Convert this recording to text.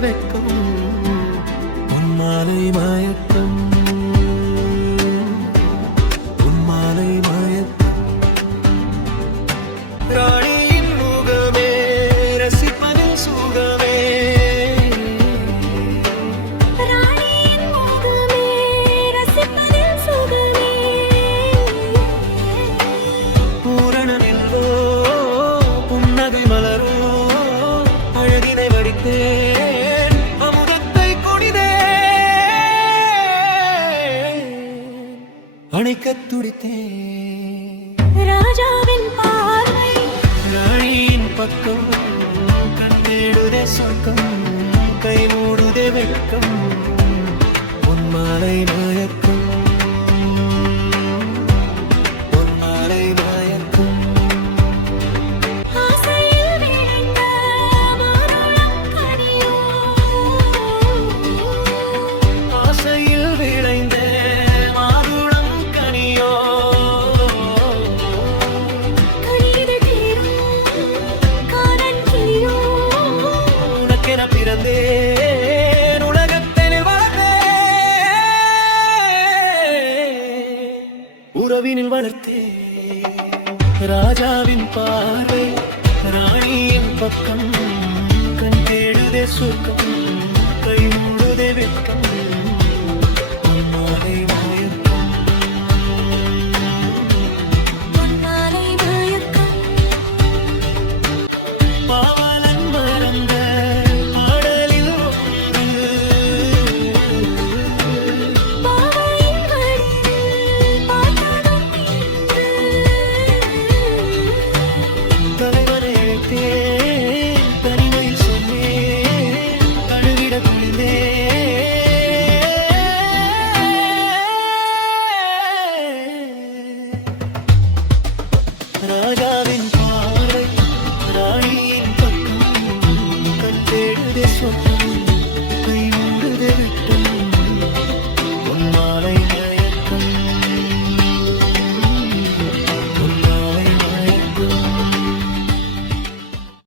வெட்கம் உன்மாலை மயக்கம் உன்மாலை மயக்கம் ராணியின் முகமே ரசிப்பதில் சுகமே ராணியின் முகமே ரசிப்பதில் சுகமே பூரணமில்லோ புன்னகை மலரோ அழகினை வடித்தேன் அமுதத்தை கொடிதேன் அணைக்கத் துடித்தேன் ராஜாவின் பார்வை ராணியின் பக்கம் கண்டேடுதே சொர்க்கம் கை மூடுதே வெட்கம் உன்மாலை மயக்கம் உன்மாலை மயக்கம் ஆசையில் விளைந்த மாதுளம் கனியோ ஆசையில் விளைந்த மாதுளம் கனியோ கனிதழ் தேரும் காதல் கிளியோ உனக்கென பிறந்தேன் உலகத்தில் வளர்த்தேன் உறவினில் வளர்த்தேன் ராஜாவின் பார்வை ராணியின் பக்கம் கண் தேடுதே சொர்க்கம்